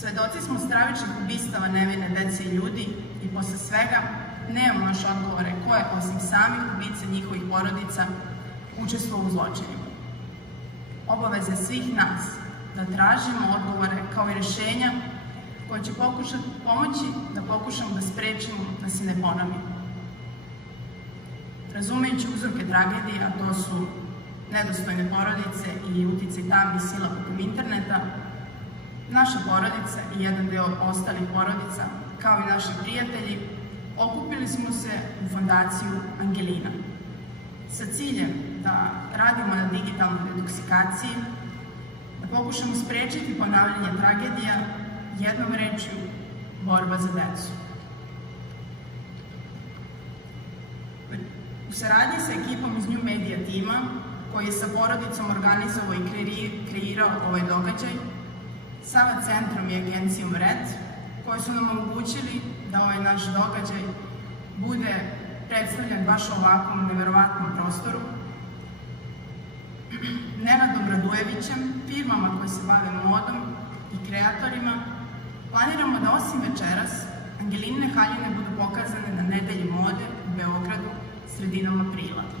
Svedoci smo stravičnih ubistava nevine dece i ljudi i posle svega nemamo još odgovore ko je, osim samih ubica njihovih porodica, učestvovao u zločinima. Obaveza svih nas da tražimo odgovore kao i rešenja koje će pomoći da pokušamo da sprečimo da se ne ponovi. Razumejući uzroke tragedije, a to su nedostojne porodice i uticaj tamnih sila putem interneta, naša porodica i jedan deo ostalih porodica, kao i naši prijatelji, okupili smo se u fondaciju Angelina sa ciljem da radimo na digitalnoj detoksikaciji, da pokušamo sprečiti ponavljanje tragedija, jednom rečju borba za decu. U saradnji sa ekipom iz New Media tima, koji je sa porodicom organizovao i kreirao ovaj događaj, Sava centrom i agencijom RED, koji su nam omogućili da ovaj naš događaj bude predstavljen baš u ovakvom neverovatnom prostoru, Nenadom Radujevićem, firmama koje se bave modom i kreatorima, planiramo da osim večeras, Angelinine haljine budu pokazane na Nedelji mode u Beogradu sredinom aprila.